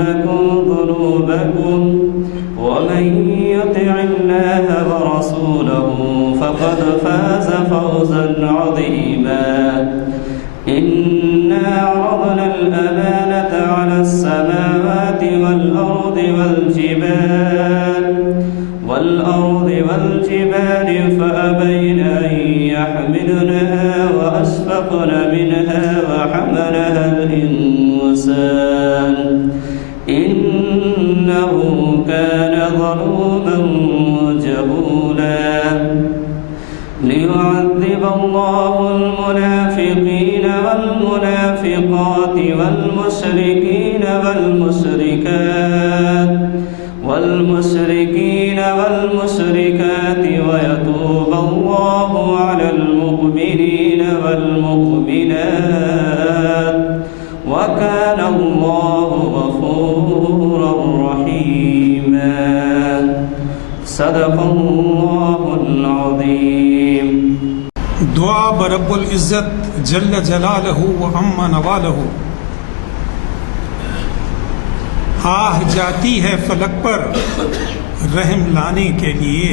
لكم ذنوبكم ومن يطع الله ورسوله فقد فاز فوزا عظيما إنا عرضنا الأمانة على السماوات والأرض والجبال فأبين أن يحملنها وأشفقن منها وحملها الإنسان إنه كان ظلوما جهولا ليعذب الله المنافقين والمنافقات والمشركات ويتوب الله على المؤمنين والمؤمنات وكان الله غفورا رحيما صدق الله العظيم. دعا برب العزت جل جلالہ و عم نوالہ. آہ جاتی ہے فلک پر رحم لانے کے لیے،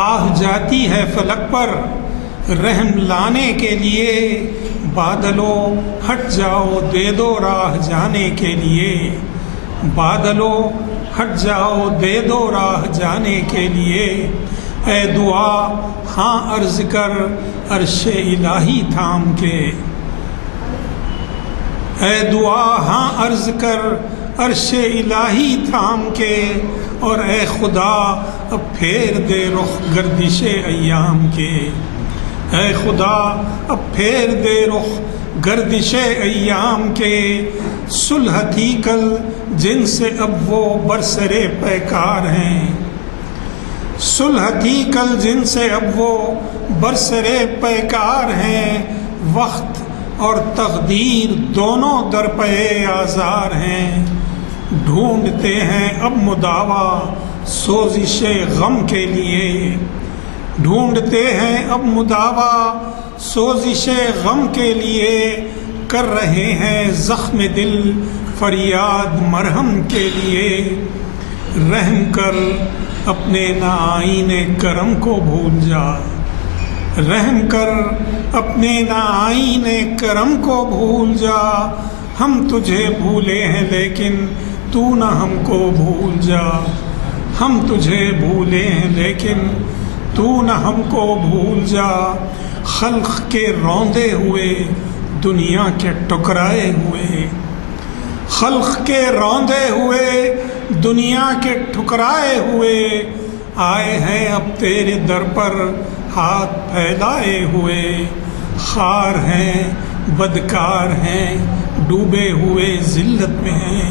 آہ جاتی ہے فلک پر رحم لانے کے لیے، بادلوں ہٹ جاؤ دے دو راہ جانے کے لیے، بادلوں ہٹ جاؤ دے دو راہ جانے کے لیے. اے دعا ہاں عرض کر عرش الہی تھام کے، اے دعا ہاں عرض کر عرش الہی تھام کے، اور اے خدا اب پھیر دے رخ گردش ایام کے، اے خدا اب پھیر دے رخ گردش ایام کے. صلح تھی کل جن سے اب وہ برسرے پیکار ہیں، صلح تھی کل جن سے اب وہ برسرے پیکار ہیں، وقت اور تقدیر دونوں در پہ آزار ہیں. ڈھونڈتے ہیں اب مداوا سوزش غم کے لیے، ڈھونڈتے ہیں اب مداوا سوزش غم کے لیے، کر رہے ہیں زخم دل فریاد مرہم کے لیے. رحم کر اپنے ناآئین کرم کو بھول جا، رحم کر اپنے ناآئین کرم کو بھول جا. ہم تجھے بھولے ہیں لیکن تو نہ ہم کو بھول جا، ہم تجھے بھولے ہیں لیکن تو نہ ہم کو بھول جا. خلق کے روندے ہوئے دنیا کے ٹکرائے ہوئے، خلق کے روندے ہوئے دنیا کے ٹھکرائے ہوئے، آئے ہیں اب تیرے در پر ہاتھ پھیلائے ہوئے. خار ہیں بدکار ہیں ڈوبے ہوئے ذلت میں ہیں،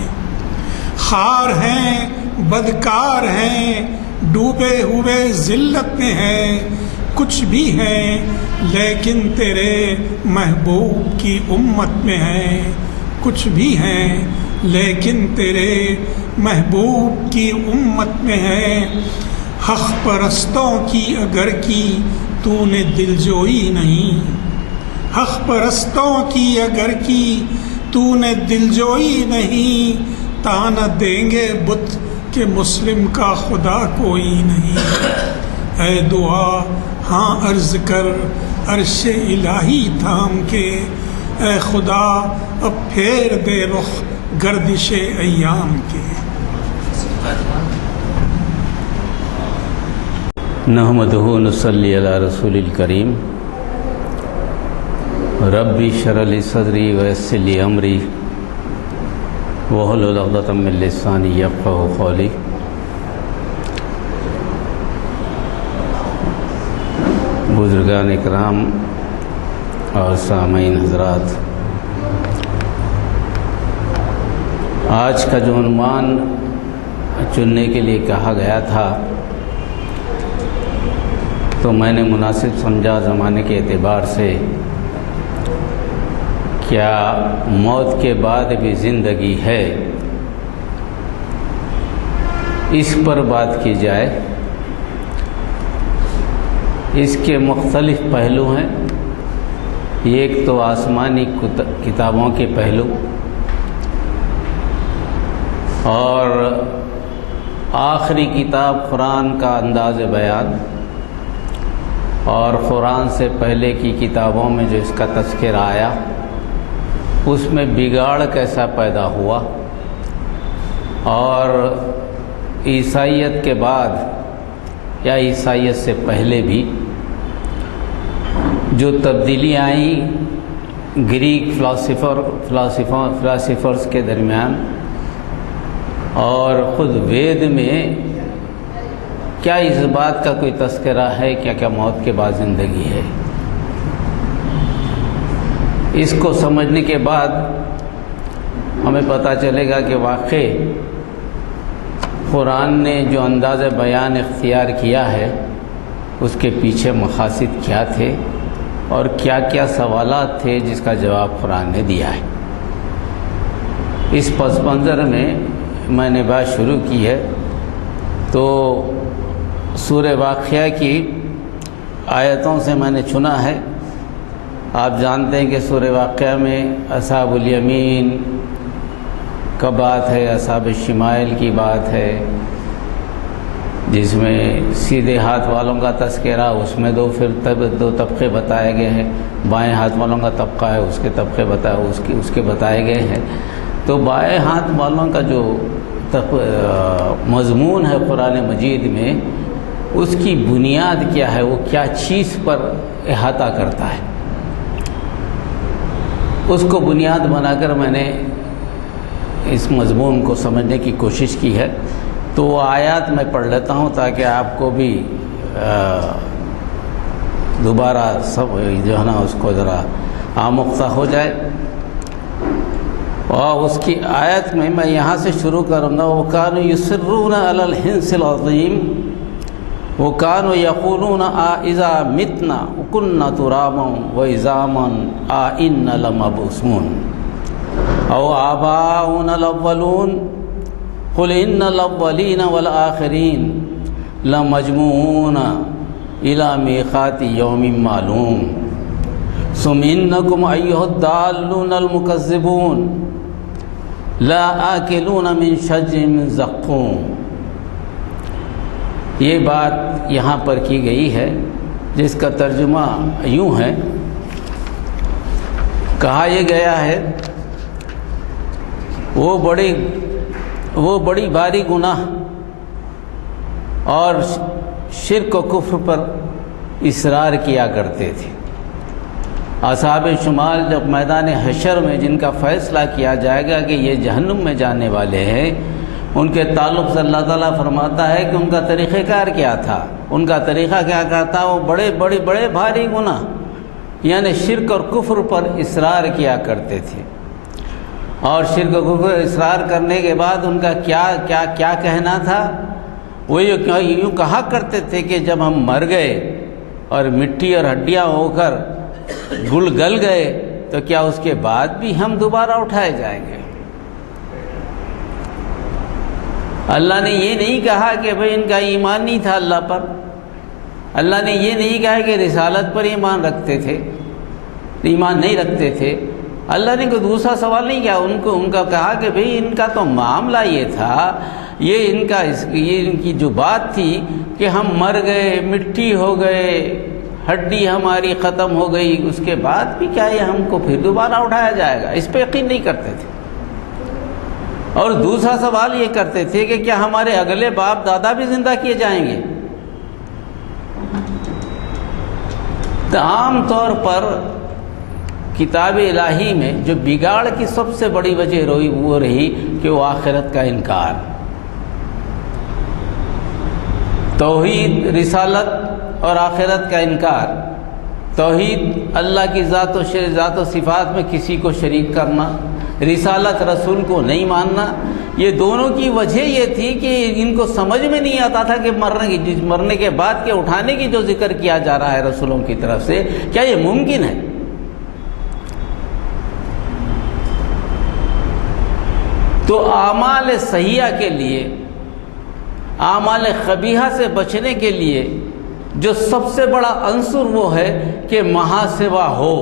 خار ہیں بدکار ہیں ڈوبے ہوئے ذلت میں ہیں. کچھ بھی ہیں لیکن تیرے محبوب کی امت میں ہیں، کچھ بھی ہیں لیکن تیرے محبوب کی امت میں ہیں. حق پرستوں کی اگر کی تو نے دلجوئی نہیں، حق پرستوں کی اگر کی تو نے دلجوئی نہیں، تانا دیں گے بت کہ مسلم کا خدا کوئی نہیں. اے دعا ہاں عرض کر عرش الہی تھام کے، اے خدا اب پھیر دے رخ گردش ایام کے. نحمدہ نصلی علی رسول الکریم. ربی اشرح لی صدری ویسر لی امری واحلل عقدۃ من لسانی یفقہوا قولی. بزرگان اکرام اور سامعین حضرات، آج کا جو عنوان چننے کے لیے کہا گیا تھا تو میں نے مناسب سمجھا زمانے کے اعتبار سے. کیا موت کے بعد بھی زندگی ہے، اس پر بات کی جائے. اس کے مختلف پہلو ہیں. ایک تو آسمانی کتابوں کے پہلو، اور آخری کتاب قرآن کا انداز بیان اور قرآن سے پہلے کی کتابوں میں جو اس کا تذکرہ آیا اس میں بگاڑ کیسا پیدا ہوا، اور عیسائیت کے بعد یا عیسائیت سے پہلے بھی جو تبدیلیاں آئیں گریک فلاسفرز کے درمیان، اور خود وید میں کیا اس بات کا کوئی تذکرہ ہے کیا موت کے بعد زندگی ہے۔ اس کو سمجھنے کے بعد ہمیں پتہ چلے گا کہ واقعی قرآن نے جو انداز بیان اختیار کیا ہے اس کے پیچھے مقاصد کیا تھے اور کیا کیا سوالات تھے جس کا جواب قرآن نے دیا ہے۔ اس پس منظر میں نے بات شروع کی ہے تو سورہ واقعہ کی آیتوں سے میں نے چنا ہے۔ آپ جانتے ہیں کہ سورہ واقعہ میں اصحاب الیمین کا بات ہے، اصحاب الشمائل کی بات ہے، جس میں سیدھے ہاتھ والوں کا تذکرہ، اس میں دو طبقے بتائے گئے ہیں، بائیں ہاتھ والوں کا طبقہ ہے، اس کے طبقے اس کے بتائے گئے ہیں۔ تو بائیں ہاتھ والوں کا جو مضمون ہے قرآن مجید میں، اس کی بنیاد کیا ہے، وہ کیا چیز پر احاطہ کرتا ہے، اس کو بنیاد بنا کر میں نے اس مضمون کو سمجھنے کی کوشش کی ہے۔ تو وہ آیات میں پڑھ لیتا ہوں تاکہ آپ کو بھی دوبارہ سب جو ہے نا اس کو ذرا آموختہ ہو جائے۔ اور اس کی آیت میں یہاں سے شروع کروں گا، وَكَانُوا يُصِرُّونَ عَلَى الْحِنْثِ الْعَظِيمِ وَكَانُوا يَقُولُونَ إِذَا مِتْنَا وَكُنَّا تُرَابًا وَعِظَامًا أَإِنَّا لَمَبْعُوثُونَ أَوْ آبَاؤُنَا الْأَوَّلُونَ قُلْ إِنَّ الْأَوَّلِينَ وَالْآخِرِينَ لَمَجْمُوعُونَ إِلَى مِيقَاتِ يَوْمٍ مَّعْلُومٍ ثُمَّ إِنَّكُمْ أَيُّهَا الضَّالُّونَ الْمُكَذِّبُونَ لا آکلون من شجر من زقوم۔ یہ بات یہاں پر کی گئی ہے جس کا ترجمہ یوں ہے، کہا یہ گیا ہے وہ بڑی بھاری گناہ اور شرک و کفر پر اصرار کیا کرتے تھے۔ اصحاب شمال جب میدان حشر میں جن کا فیصلہ کیا جائے گا کہ یہ جہنم میں جانے والے ہیں، ان کے تعلق سے اللہ تعالیٰ فرماتا ہے کہ ان کا طریقہ کار کیا تھا، ان کا طریقہ کیا کرتا، وہ بڑے بھاری گناہ یعنی شرک اور کفر پر اصرار کیا کرتے تھے۔ اور شرک و کفر اصرار کرنے کے بعد ان کا کیا کہنا تھا، وہ یوں کہا کرتے تھے کہ جب ہم مر گئے اور مٹی اور ہڈیاں ہو کر گل گئے تو کیا اس کے بعد بھی ہم دوبارہ اٹھائے جائیں گے؟ اللہ نے یہ نہیں کہا کہ بھئی ان کا ایمان نہیں تھا اللہ پر، اللہ نے یہ نہیں کہا کہ رسالت پر ایمان نہیں رکھتے تھے۔ اللہ نے کوئی دوسرا سوال نہیں کیا، ان کا کہا کہ بھئی ان کا تو معاملہ یہ تھا، یہ ان کی جو بات تھی کہ ہم مر گئے، مٹی ہو گئے، ہڈی ہماری ختم ہو گئی، اس کے بعد بھی کیا یہ ہم کو پھر دوبارہ اٹھایا جائے گا، اس پہ یقین نہیں کرتے تھے۔ اور دوسرا سوال یہ کرتے تھے کہ کیا ہمارے اگلے باپ دادا بھی زندہ کیے جائیں گے؟ تو عام طور پر کتاب الہی میں جو بگاڑ کی سب سے بڑی وجہ وہ رہی کہ وہ آخرت کا انکار، توحید، رسالت اور آخرت کا انکار، توحید اللہ کی ذات و صفات میں کسی کو شریک کرنا، رسالت رسول کو نہیں ماننا، یہ دونوں کی وجہ یہ تھی کہ ان کو سمجھ میں نہیں آتا تھا کہ مرنے کے بعد کے اٹھانے کی جو ذکر کیا جا رہا ہے رسولوں کی طرف سے، کیا یہ ممکن ہے؟ تو اعمال صحیحہ کے لیے، اعمال قبیحہ سے بچنے کے لیے جو سب سے بڑا عنصر وہ ہے کہ محاسبہ ہو،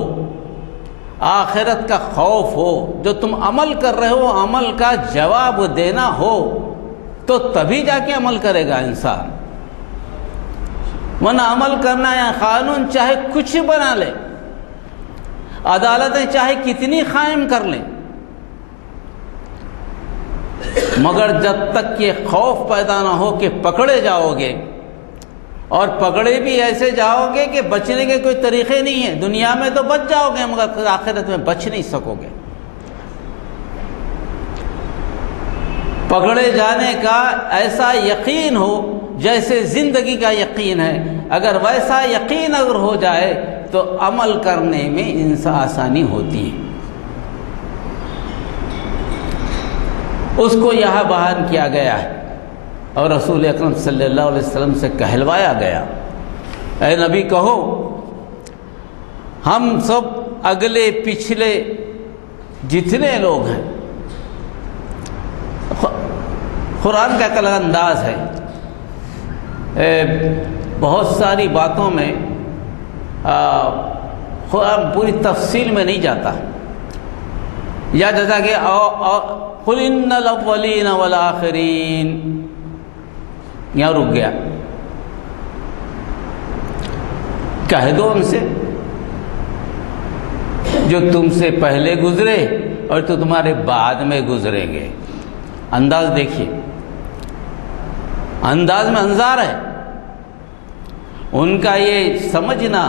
آخرت کا خوف ہو، جو تم عمل کر رہے ہو عمل کا جواب دینا ہو، تو تبھی جا کے عمل کرے گا انسان، ورنہ عمل کرنا یا قانون چاہے کچھ بنا لے، عدالتیں چاہے کتنی قائم کر لیں، مگر جب تک یہ خوف پیدا نہ ہو کہ پکڑے جاؤ گے، اور پکڑے بھی ایسے جاؤ گے کہ بچنے کے کوئی طریقے نہیں ہیں، دنیا میں تو بچ جاؤ گے مگر آخرت میں بچ نہیں سکو گے۔ پکڑے جانے کا ایسا یقین ہو جیسے زندگی کا یقین ہے، اگر ویسا یقین اگر ہو جائے تو عمل کرنے میں انسان آسانی ہوتی ہے۔ اس کو یہاں بیان کیا گیا ہے اور رسول اکرم صلی اللہ علیہ وسلم سے کہلوایا گیا، اے نبی کہو ہم سب اگلے پچھلے جتنے لوگ ہیں، قرآن کا کل انداز ہے، بہت ساری باتوں میں قرآن پوری تفصیل میں نہیں جاتا، یا جیسا کہ قل ان الاولین والآخرین یہاں رک گیا، کہہ دو ان سے جو تم سے پہلے گزرے اور تو تمہارے بعد میں گزریں گے۔ انداز دیکھیے، انداز میں انظار ہے، ان کا یہ سمجھنا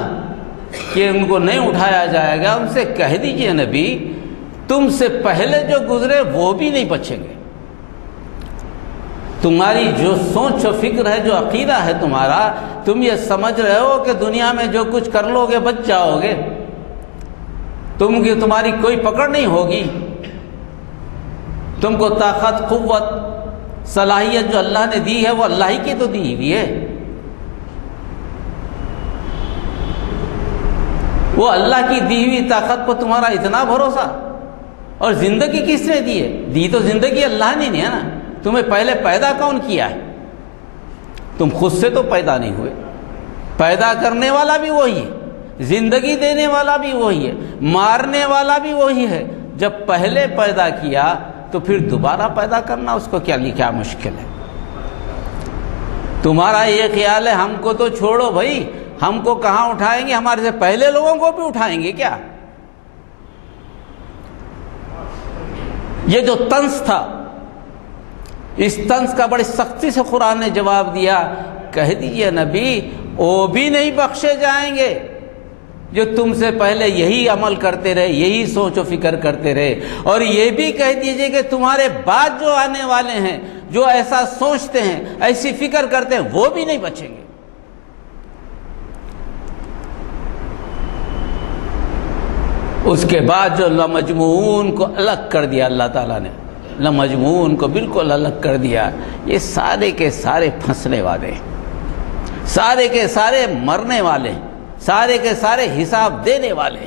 کہ ان کو نہیں اٹھایا جائے گا، ان سے کہہ دیجئے نبی تم سے پہلے جو گزرے وہ بھی نہیں بچیں گے، تمہاری جو سوچ و فکر ہے، جو عقیدہ ہے تمہارا، تم یہ سمجھ رہے ہو کہ دنیا میں جو کچھ کر لو گے بچ جاؤ گے، تمہاری کوئی پکڑ نہیں ہوگی، تم کو طاقت قوت صلاحیت جو اللہ نے دی ہے وہ اللہ ہی کی تو دی ہوئی ہے، وہ اللہ کی دی ہوئی طاقت پر تمہارا اتنا بھروسہ، اور زندگی کس نے دی ہے؟ دی تو زندگی اللہ نے نہیں ہے نا، تمہیں پہلے پیدا کون کیا ہے؟ تم خود سے تو پیدا نہیں ہوئے، پیدا کرنے والا بھی وہی ہے، زندگی دینے والا بھی وہی ہے، مارنے والا بھی وہی ہے، جب پہلے پیدا کیا تو پھر دوبارہ پیدا کرنا اس کو کیا مشکل ہے؟ تمہارا یہ خیال ہے ہم کو تو چھوڑو بھائی، ہم کو کہاں اٹھائیں گے، ہمارے سے پہلے لوگوں کو بھی اٹھائیں گے کیا؟ یہ جو طنز تھا، اس طنز کا بڑی سختی سے قرآن نے جواب دیا، کہہ دیجئے نبی وہ بھی نہیں بخشے جائیں گے جو تم سے پہلے یہی عمل کرتے رہے، یہی سوچ و فکر کرتے رہے، اور یہ بھی کہہ دیجئے کہ تمہارے بعد جو آنے والے ہیں جو ایسا سوچتے ہیں، ایسی فکر کرتے ہیں، وہ بھی نہیں بچیں گے۔ اس کے بعد جو لمجموعون کو الگ کر دیا اللہ تعالیٰ نے، لمجموعون کو بالکل الگ کر دیا، یہ سارے کے سارے پھنسنے والے، سارے کے سارے مرنے والے، سارے کے سارے حساب دینے والے۔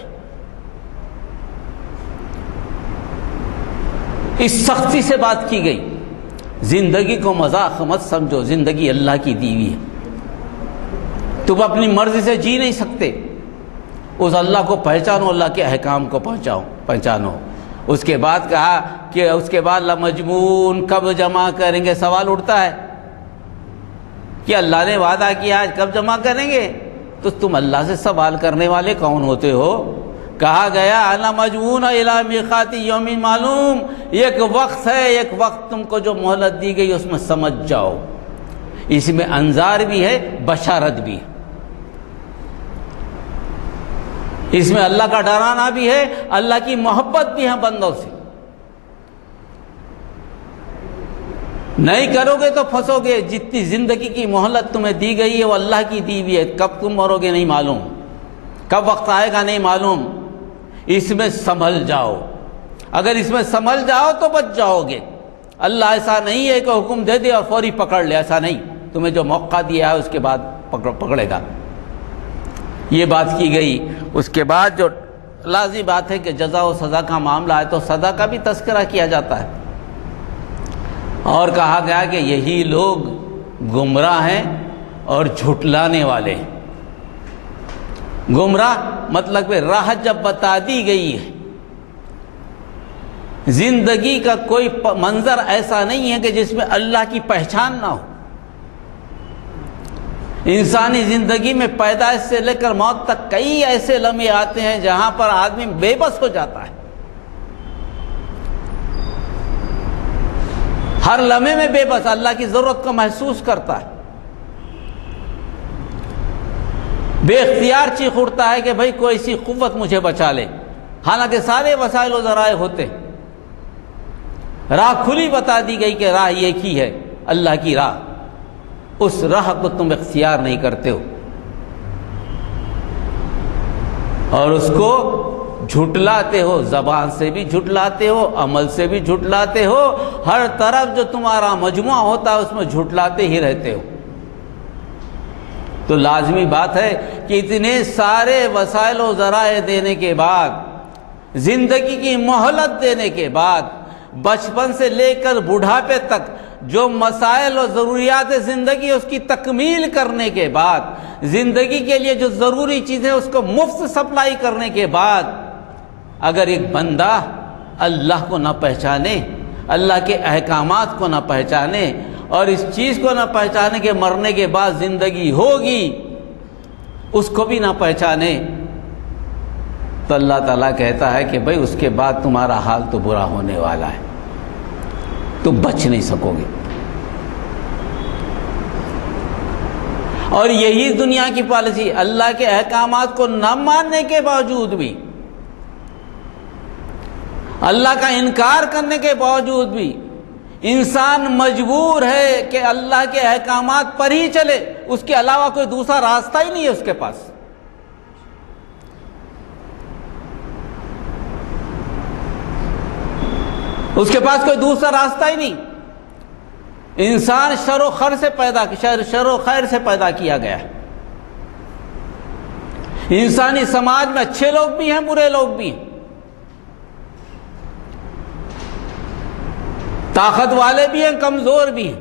اس سختی سے بات کی گئی، زندگی کو مذاق مت سمجھو، زندگی اللہ کی دی ہوئی ہے، تم اپنی مرضی سے جی نہیں سکتے، اس اللہ کو پہچانو، اللہ کے احکام کو پہچانو۔ اس کے بعد کہا کہ اس کے بعد لمجموعون کب جمع کریں گے، سوال اٹھتا ہے کہ اللہ نے وعدہ کیا آج کب جمع کریں گے، تو تم اللہ سے سوال کرنے والے کون ہوتے ہو؟ کہا گیا انا مجموعون الی میقات یوم معلوم، ایک وقت ہے، ایک وقت تم کو جو مہلت دی گئی اس میں سمجھ جاؤ۔ اس میں انذار بھی ہے، بشارت بھی ہے، اس میں اللہ کا ڈرانا بھی ہے، اللہ کی محبت بھی ہے بندوں سے۔ نہیں کرو گے تو پھنسو گے، جتنی زندگی کی مہلت تمہیں دی گئی ہے وہ اللہ کی دی ہوئی ہے، کب تم مرو گے نہیں معلوم، کب وقت آئے گا نہیں معلوم، اس میں سنبھل جاؤ، اگر اس میں سنبھل جاؤ تو بچ جاؤ گے۔ اللہ ایسا نہیں ہے کہ حکم دے دے اور فوری پکڑ لے، ایسا نہیں، تمہیں جو موقع دیا ہے اس کے بعد پکڑے گا۔ یہ بات کی گئی۔ اس کے بعد جو لازمی بات ہے کہ جزا و سزا کا معاملہ ہے تو سزا کا بھی تذکرہ کیا جاتا ہے، اور کہا گیا کہ یہی لوگ گمراہ ہیں اور جھٹلانے والے ہیں۔ گمراہ مطلب کہ راہ جب بتا دی گئی ہے زندگی کا کوئی منظر ایسا نہیں ہے کہ جس میں اللہ کی پہچان نہ ہو۔ انسانی زندگی میں پیدائش سے لے کر موت تک کئی ایسے لمحے آتے ہیں جہاں پر آدمی بے بس ہو جاتا ہے، ہر لمحے میں بے بس، اللہ کی ضرورت کو محسوس کرتا ہے، بے اختیار چیخ اٹھتا ہے کہ بھئی کوئی سی قوت مجھے بچا لے، حالانکہ سارے وسائل و ذرائع ہوتے ہیں، راہ کھلی بتا دی گئی کہ راہ ایک ہی ہے، اللہ کی راہ، اس راہ کو تم اختیار نہیں کرتے ہو اور اس کو جھٹلاتے ہو، زبان سے بھی جھٹلاتے ہو، عمل سے بھی جھٹلاتے ہو، ہر طرف جو تمہارا مجموعہ ہوتا ہے اس میں جھٹلاتے ہی رہتے ہو۔ تو لازمی بات ہے کہ اتنے سارے وسائل و ذرائع دینے کے بعد، زندگی کی مہلت دینے کے بعد، بچپن سے لے کر بڑھاپے تک جو مسائل و ضروریات زندگی اس کی تکمیل کرنے کے بعد، زندگی کے لیے جو ضروری چیزیں اس کو مفت سپلائی کرنے کے بعد، اگر ایک بندہ اللہ کو نہ پہچانے، اللہ کے احکامات کو نہ پہچانے اور اس چیز کو نہ پہچانے کہ مرنے کے بعد زندگی ہوگی، اس کو بھی نہ پہچانے، تو اللہ تعالیٰ کہتا ہے کہ بھئی اس کے بعد تمہارا حال تو برا ہونے والا ہے، تم بچ نہیں سکو گے۔ اور یہی دنیا کی پالیسی، اللہ کے احکامات کو نہ ماننے کے باوجود بھی، اللہ کا انکار کرنے کے باوجود بھی انسان مجبور ہے کہ اللہ کے احکامات پر ہی چلے، اس کے علاوہ کوئی دوسرا راستہ ہی نہیں ہے اس کے پاس۔ اس کے پاس کوئی دوسرا راستہ ہی نہیں۔ انسان شر و خیر سے پیدا کیا گیا ہے۔ انسانی سماج میں اچھے لوگ بھی ہیں، برے لوگ بھی ہیں، طاقت والے بھی ہیں، کمزور بھی ہیں،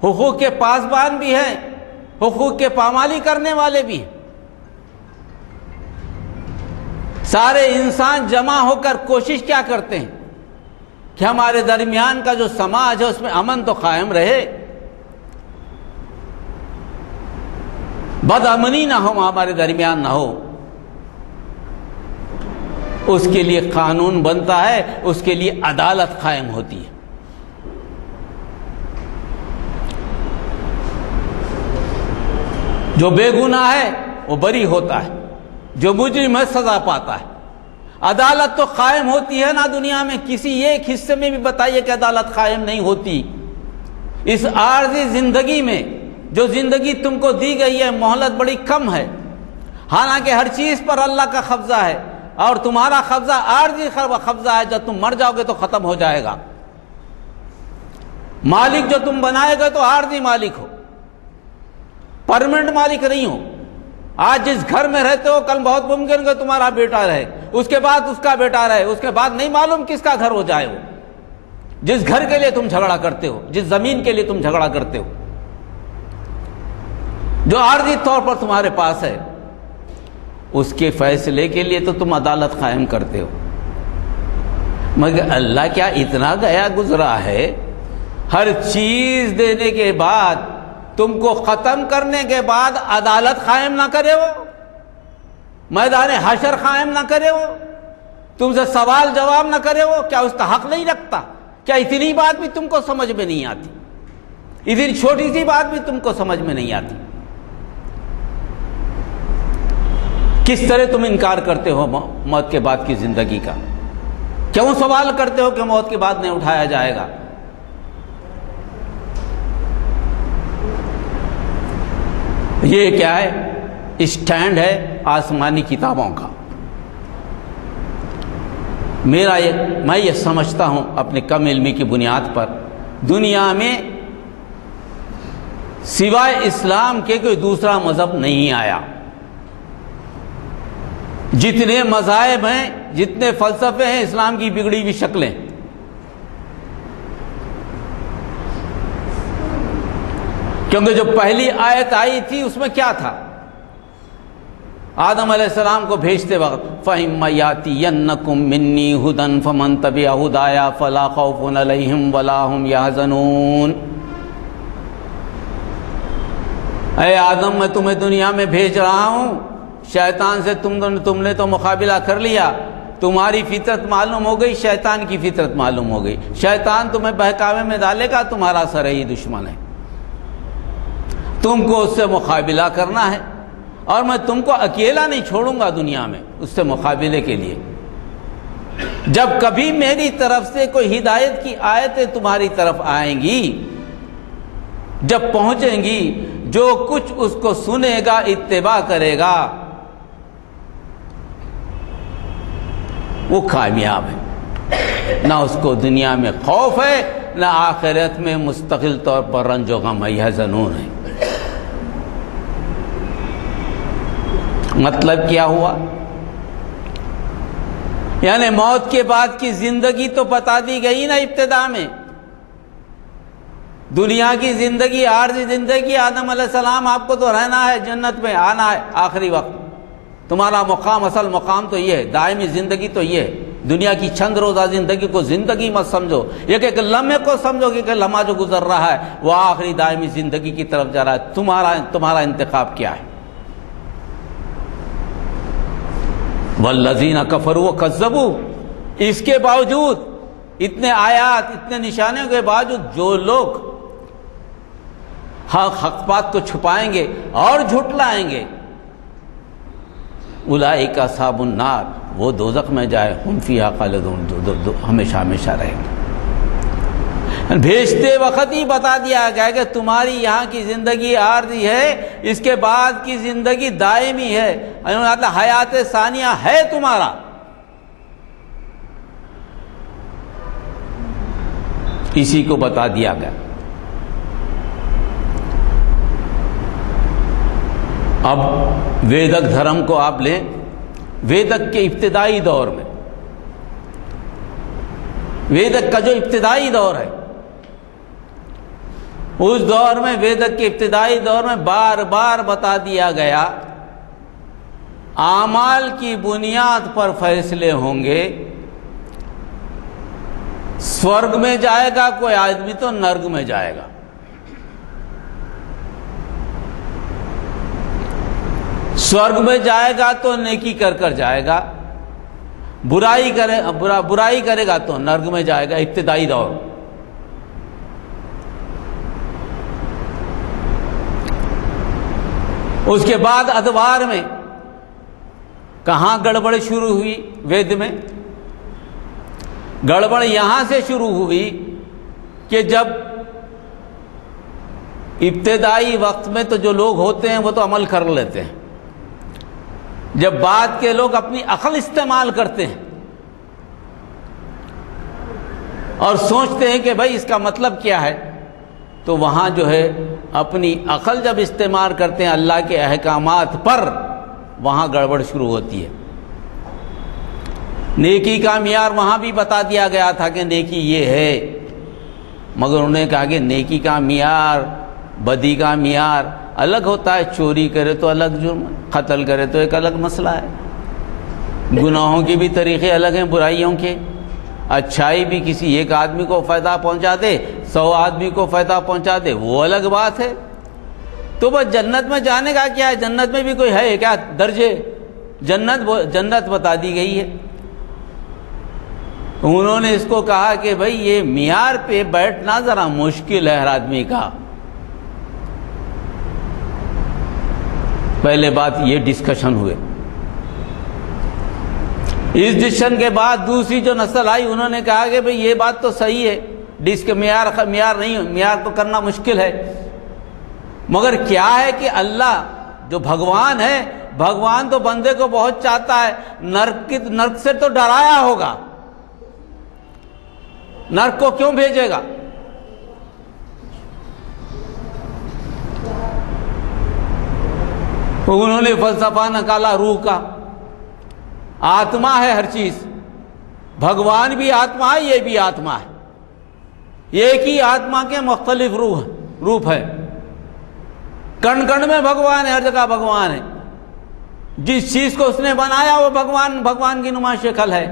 حقوق کے پاسبان بھی ہیں، حقوق کے پامالی کرنے والے بھی ہیں۔ سارے انسان جمع ہو کر کوشش کیا کرتے ہیں کہ ہمارے درمیان کا جو سماج ہے اس میں امن تو قائم رہے، بد امنی نہ ہو، ہمارے درمیان نہ ہو۔ اس کے لیے قانون بنتا ہے، اس کے لیے عدالت قائم ہوتی ہے۔ جو بے گناہ ہے وہ بری ہوتا ہے، جو مجرم ہے سزا پاتا ہے۔ عدالت تو قائم ہوتی ہے نا دنیا میں، کسی ایک حصے میں بھی بتائیے کہ عدالت قائم نہیں ہوتی۔ اس عارضی زندگی میں جو زندگی تم کو دی گئی ہے، مہلت بڑی کم ہے، حالانکہ ہر چیز پر اللہ کا قبضہ ہے، اور تمہارا قبضہ عارضی قبضہ ہے، جب تم مر جاؤ گے تو ختم ہو جائے گا۔ مالک جو تم بنائے گے تو عارضی مالک ہو، پرمنٹ مالک نہیں ہو۔ آج جس گھر میں رہتے ہو کل بہت ممکن کہ تمہارا بیٹا رہے، اس کے بعد اس کا بیٹا رہے، اس کے بعد نہیں معلوم کس کا گھر ہو جائے وہ۔ جس گھر کے لیے تم جھگڑا کرتے ہو، جس زمین کے لیے تم جھگڑا کرتے ہو، جو عارضی طور پر تمہارے پاس ہے، اس کے فیصلے کے لیے تو تم عدالت قائم کرتے ہو۔ مگر اللہ کیا اتنا گیا گزرا ہے؟ ہر چیز دینے کے بعد، تم کو ختم کرنے کے بعد عدالت قائم نہ کرے وہ، میدان حشر قائم نہ کرے وہ، تم سے سوال جواب نہ کرے وہ؟ کیا اس کا حق نہیں رکھتا؟ کیا اتنی بات بھی تم کو سمجھ میں نہیں آتی؟ اتنی چھوٹی سی بات بھی تم کو سمجھ میں نہیں آتی؟ کس طرح تم انکار کرتے ہو موت کے بعد کی زندگی کا؟ کیوں سوال کرتے ہو کہ موت کے بعد نہیں اٹھایا جائے گا؟ یہ کیا ہے؟ اسٹینڈ ہے آسمانی کتابوں کا۔ میں یہ سمجھتا ہوں اپنے کم علمی کی بنیاد پر، دنیا میں سوائے اسلام کے کوئی دوسرا مذہب نہیں آیا۔ جتنے مذاہب ہیں، جتنے فلسفے ہیں، اسلام کی بگڑی ہوئی شکلیں۔ کیونکہ جو پہلی آیت آئی تھی اس میں کیا تھا؟ آدم علیہ السلام کو بھیجتے وقت فَإِمَّا يَأْتِيَنَّكُم مِّنِّي هُدًى فَمَن تَبِعَ هُدَايَ فَلَا خَوْفٌ عَلَيْهِمْ وَلَا هُمْ يَحْزَنُونَ۔ اے آدم میں تمہیں دنیا میں بھیج رہا ہوں، شیطان سے تم نے تو مقابلہ کر لیا، تمہاری فطرت معلوم ہو گئی، شیطان کی فطرت معلوم ہو گئی، شیطان تمہیں بہکاوے میں ڈالے گا، تمہارا سرئی دشمن ہے، تم کو اس سے مقابلہ کرنا ہے، اور میں تم کو اکیلا نہیں چھوڑوں گا دنیا میں اس سے مقابلے کے لیے۔ جب کبھی میری طرف سے کوئی ہدایت کی آیتیں تمہاری طرف آئیں گی، جب پہنچیں گی، جو کچھ اس کو سنے گا اتباع کرے گا وہ کامیاب ہے، نہ اس کو دنیا میں خوف ہے نہ آخرت میں مستقل طور پر رنج و غم یحزنون ہے۔ مطلب کیا ہوا؟ یعنی موت کے بعد کی زندگی تو بتا دی گئی نا ابتدا میں، دنیا کی زندگی، عارضی زندگی، آدم علیہ السلام آپ کو تو رہنا ہے، جنت میں آنا ہے آخری وقت، تمہارا مقام، اصل مقام تو یہ ہے، دائمی زندگی تو یہ ہے، دنیا کی چند روزہ زندگی کو زندگی مت سمجھو، ایک لمحے کو سمجھو کہ لمحہ جو گزر رہا ہے وہ آخری دائمی زندگی کی طرف جا رہا ہے، تمہارا انتخاب کیا ہے؟ والذین کفروا وکذبوا، اس کے باوجود، اتنے آیات، اتنے نشانیوں کے باوجود جو لوگ حق بات کو چھپائیں گے اور جھٹلائیں گے، اولئک اصحاب النار، وہ دوزخ میں جائے، ہم فیہا خالدون، ہمیشہ ہمیشہ رہیں گے۔ بھیجتے وقت ہی بتا دیا گیا کہ تمہاری یہاں کی زندگی عارضی ہے، اس کے بعد کی زندگی دائمی ہے، حیات ثانیہ ہے تمہارا۔ اسی کو بتا دیا گیا۔ اب ویدک دھرم کو آپ لیں، ویدک کے ابتدائی دور میں، ویدک کا جو ابتدائی دور ہے، اس دور میں، ویدک کے ابتدائی دور میں بار بار بتا دیا گیا اعمال کی بنیاد پر فیصلے ہوں گے، سورگ میں جائے گا کوئی آدمی تو نرگ میں جائے گا، سورگ میں جائے گا تو نیکی کر کر جائے گا، برائی کرے گا تو نرگ میں جائے گا۔ ابتدائی دور۔ اس کے بعد ادوار میں کہاں گڑبڑ شروع ہوئی؟ وید میں گڑبڑ یہاں سے شروع ہوئی کہ جب ابتدائی وقت میں تو جو لوگ ہوتے ہیں وہ تو عمل کر لیتے ہیں، جب بعد کے لوگ اپنی عقل استعمال کرتے ہیں اور سوچتے ہیں کہ بھائی اس کا مطلب کیا ہے، تو وہاں جو ہے اپنی عقل جب استعمال کرتے ہیں اللہ کے احکامات پر، وہاں گڑبڑ شروع ہوتی ہے۔ نیکی کا معیار وہاں بھی بتا دیا گیا تھا کہ نیکی یہ ہے، مگر انہوں نے کہا کہ نیکی کا معیار، بدی کا معیار الگ ہوتا ہے، چوری کرے تو الگ جرم، قتل کرے تو ایک الگ مسئلہ ہے، گناہوں کے بھی طریقے الگ ہیں، برائیوں کے، اچھائی بھی کسی ایک آدمی کو فائدہ پہنچا دے، 100 آدمی کو فائدہ پہنچا دے، وہ الگ بات ہے۔ تو بس جنت میں جانے کا کیا ہے؟ جنت میں بھی کوئی ہے کیا درجے؟ جنت بتا دی گئی ہے۔ انہوں نے اس کو کہا کہ بھئی یہ معیار پہ بیٹھنا ذرا مشکل ہے ہر آدمی کا۔ پہلے بات یہ ڈسکشن ہوئے، اس ڈسکشن کے بعد دوسری جو نسل آئی انہوں نے کہا کہ بھئی یہ بات تو صحیح ہے، معیار تو کرنا مشکل ہے، مگر کیا ہے کہ اللہ جو بھگوان ہے، بھگوان تو بندے کو بہت چاہتا ہے، نرک سے تو ڈرایا ہوگا، نرک کو کیوں بھیجے گا؟ انہوں نے فلسفہ نکالا روح کا، آتما ہے ہر چیز، بھگوان بھی آتما ہے، یہ بھی آتما ہے، ایک ہی آتما کے مختلف روپ ہے، کن کن میں بھگوان ہے، ہر جگہ بھگوان ہے، جس چیز کو اس نے بنایا وہ بھگوان کی نما شکل ہے.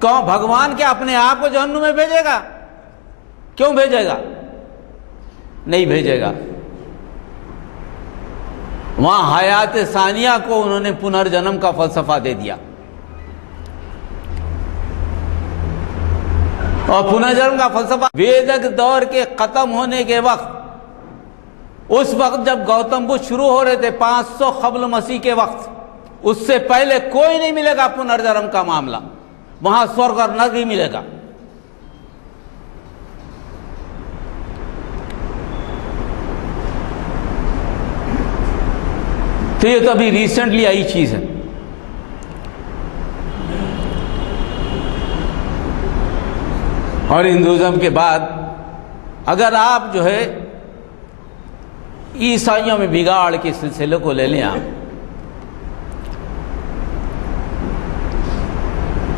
کون بھگوان کیا اپنے آپ کو جہنم میں بھیجے گا؟ کیوں بھیجے گا؟ نہیں بھیجے گا. وہاں حیات ثانیہ کو انہوں نے پنرجنم کا فلسفہ دے دیا. اور پنرجنم کا فلسفہ ویدک دور کے ختم ہونے کے وقت، اس وقت جب گوتم بدھ شروع ہو رہے تھے 500 قبل مسیح کے وقت، اس سے پہلے کوئی نہیں ملے گا پنرجنم کا معاملہ. وہاں سورگ اور نرک ہی ملے گا. تو یہ تو ابھی ریسنٹلی آئی چیز ہے. اور ہندوازم کے بعد اگر آپ جو ہے عیسائیوں میں بگاڑ کے سلسلے کو لے لیں آپ،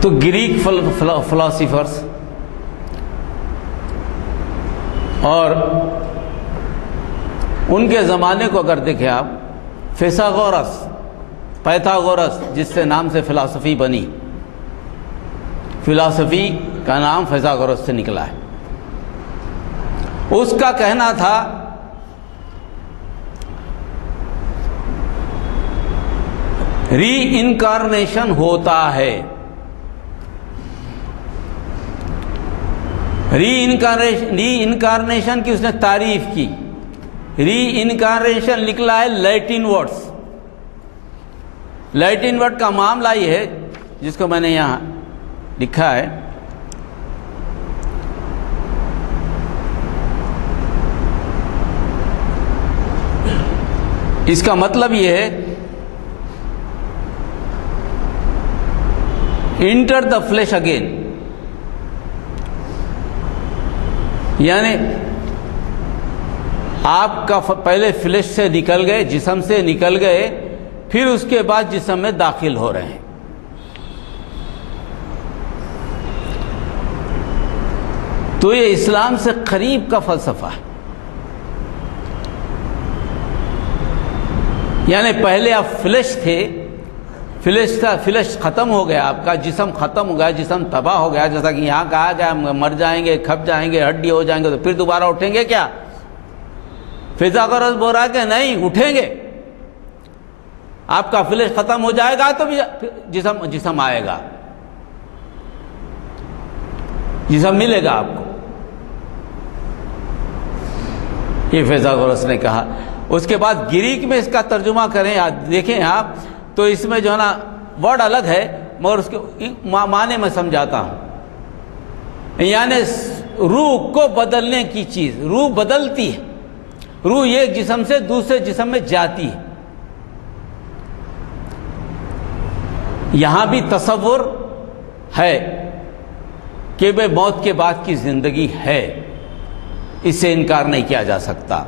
تو گریک فلاسفرز اور ان کے زمانے کو اگر دیکھیں آپ، پیتھاگورس جس سے نام سے فلسفی بنی، فلسفی کا نام پیتھاگورس سے نکلا ہے. اس کا کہنا تھا ری انکارنیشن ہوتا ہے. ری انکارنیشن کی اس نے تعریف کی. ری انکارنیشن نکلا ہے لیٹن ورڈز. لیٹن ورڈ کا معاملہ یہ ہے جس کو میں نے یہاں لکھا ہے. اس کا مطلب یہ ہے انٹر دا فلیش اگین، یعنی آپ کا پہلے فلیش سے نکل گئے، جسم سے نکل گئے، پھر اس کے بعد جسم میں داخل ہو رہے ہیں. تو یہ اسلام سے قریب کا فلسفہ ہے. یعنی پہلے آپ فلیش تھے، فلیش ختم ہو گیا، آپ کا جسم ختم ہو گیا، جسم تباہ ہو گیا. جیسا کہ یہاں کہا گیا مر جائیں گے، کھپ جائیں گے، ہڈی ہو جائیں گے، تو پھر دوبارہ اٹھیں گے کیا؟ فیثاغورس بول رہا ہے کہ نہیں، اٹھیں گے. آپ کا فلیش ختم ہو جائے گا تو بھی جسم آئے گا، جسم ملے گا آپ کو. یہ فیثاغورس نے کہا. اس کے بعد گریک میں اس کا ترجمہ کریں، دیکھیں آپ، تو اس میں جو ہے نا ورڈ الگ ہے، مگر اس کے معنی میں سمجھاتا ہوں. یعنی روح کو بدلنے کی چیز، روح بدلتی ہے. روح ایک جسم سے دوسرے جسم میں جاتی ہے. یہاں بھی تصور ہے کہ بے موت کے بعد کی زندگی ہے، اس سے انکار نہیں کیا جا سکتا.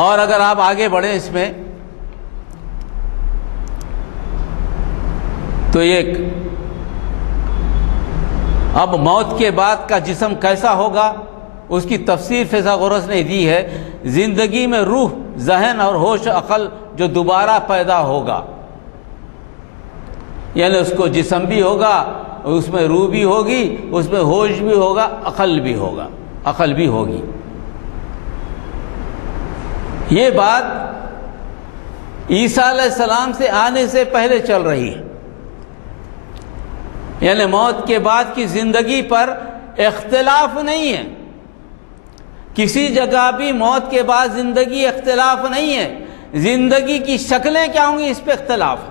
اور اگر آپ آگے بڑھیں اس میں، تو ایک اب موت کے بعد کا جسم کیسا ہوگا، اس کی تفسیر فیثاغورس نے دی ہے. زندگی میں روح، ذہن اور ہوش عقل جو دوبارہ پیدا ہوگا، یعنی اس کو جسم بھی ہوگا، اس میں روح بھی ہوگی، اس میں ہوش بھی ہوگا، عقل بھی ہوگا، عقل بھی ہوگی. یہ بات عیسیٰ علیہ السلام سے آنے سے پہلے چل رہی ہے. یعنی موت کے بعد کی زندگی پر اختلاف نہیں ہے. کسی جگہ بھی موت کے بعد زندگی اختلاف نہیں ہے. زندگی کی شکلیں کیا ہوں گی اس پہ اختلاف ہے.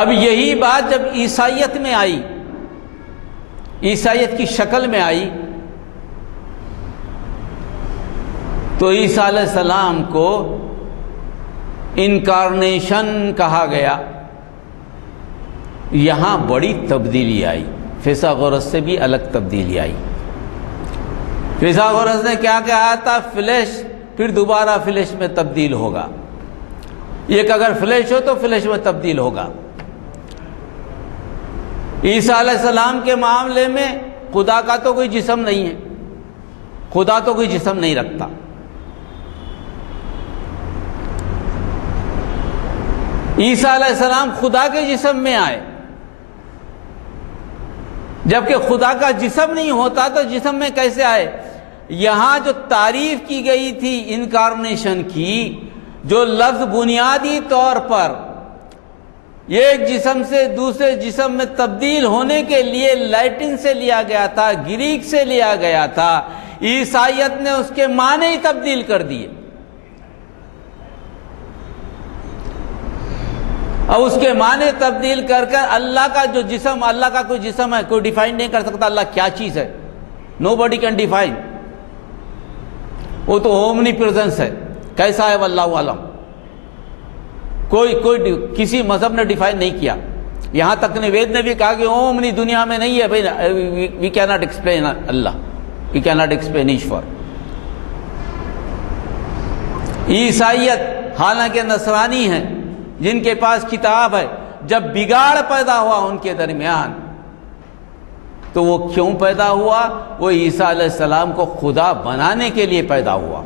اب یہی بات جب عیسائیت میں آئی، عیسائیت کی شکل میں آئی، تو عیسیٰ علیہ السلام کو انکارنیشن کہا گیا. یہاں بڑی تبدیلی آئی. فیثاغورس سے بھی الگ تبدیلی آئی. فیثاغورس نے کیا کہا تھا؟ فلیش پھر دوبارہ فلیش میں تبدیل ہوگا. ایک اگر فلیش ہو تو فلیش میں تبدیل ہوگا. عیسیٰ علیہ السلام کے معاملے میں خدا کا تو کوئی جسم نہیں ہے، خدا تو کوئی جسم نہیں رکھتا. عیسیٰ علیہ السلام خدا کے جسم میں آئے، جبکہ خدا کا جسم نہیں ہوتا تو جسم میں کیسے آئے؟ یہاں جو تعریف کی گئی تھی انکارنیشن کی، جو لفظ بنیادی طور پر ایک جسم سے دوسرے جسم میں تبدیل ہونے کے لیے لیٹن سے لیا گیا تھا، گریک سے لیا گیا تھا، عیسائیت نے اس کے معنی ہی تبدیل کر دیے. اور اس کے معنی تبدیل کر کر اللہ کا جو جسم، اللہ کا کوئی جسم ہے، کوئی ڈیفائن نہیں کر سکتا اللہ کیا چیز ہے. نو باڈی کین ڈیفائن. وہ تو اومنی پریزنس ہے، کیسا ہے واللہ عالم. کوئی کسی مذہب نے ڈیفائن نہیں کیا. یہاں تک نے وید نے بھی کہا کہ اومنی دنیا میں نہیں ہے بھائی. We can not explain Allah, we can not explain Ishwar. عیسائیت حالانکہ نصرانی ہیں جن کے پاس کتاب ہے، جب بگاڑ پیدا ہوا ان کے درمیان تو وہ کیوں پیدا ہوا؟ وہ عیسیٰ علیہ السلام کو خدا بنانے کے لیے پیدا ہوا،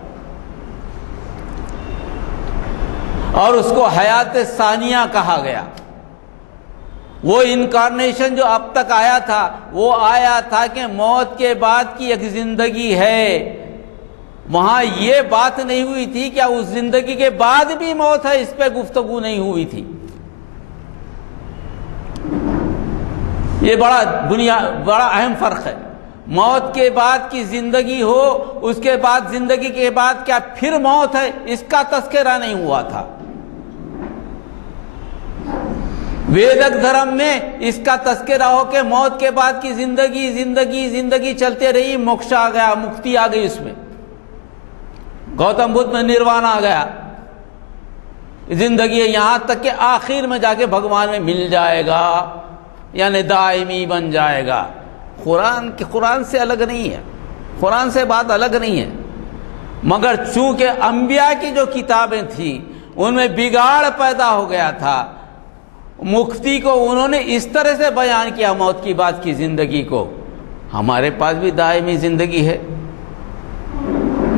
اور اس کو حیات ثانیہ کہا گیا. وہ انکارنیشن جو اب تک آیا تھا، وہ آیا تھا کہ موت کے بعد کی ایک زندگی ہے. وہاں یہ بات نہیں ہوئی تھی کہ اس زندگی کے بعد بھی موت ہے، اس پہ گفتگو نہیں ہوئی تھی. یہ بڑا اہم فرق ہے. موت کے بعد کی زندگی ہو، اس کے بعد زندگی کے بعد کیا پھر موت ہے، اس کا تذکرہ نہیں ہوا تھا. ویدک دھرم میں اس کا تذکرہ ہو کہ موت کے بعد کی زندگی چلتے رہی، موکش آ گیا، مکتی آ گئی. اس میں گوتم بدھ میں نروانا آ گیا. زندگی یہاں تک کہ آخر میں جا کے بھگوان میں مل جائے گا، یعنی دائمی بن جائے گا. قرآن سے الگ نہیں ہے، قرآن سے بات الگ نہیں ہے. مگر چونکہ انبیاء کی جو کتابیں تھیں ان میں بگاڑ پیدا ہو گیا تھا، مکتی کو انہوں نے اس طرح سے بیان کیا موت کی بعد کی زندگی کو. ہمارے پاس بھی دائمی زندگی ہے.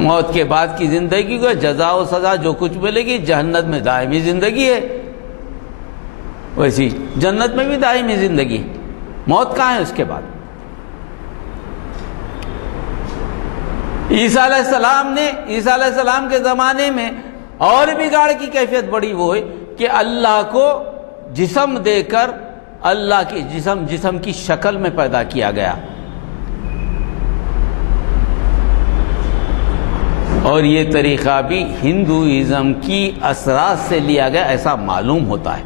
موت کے بعد کی زندگی کو جزا و سزا جو کچھ ملے گی، جہنت میں دائمی زندگی ہے، ویسی جنت میں بھی دائمی زندگی ہے. موت کہاں ہے اس کے بعد؟ عیسیٰ علیہ السلام کے زمانے میں اور بگاڑ کی کیفیت بڑی وہ ہے کہ اللہ کو جسم دے کر اللہ کی جسم کی شکل میں پیدا کیا گیا. اور یہ طریقہ بھی ہندوازم کی اثرات سے لیا گیا ایسا معلوم ہوتا ہے.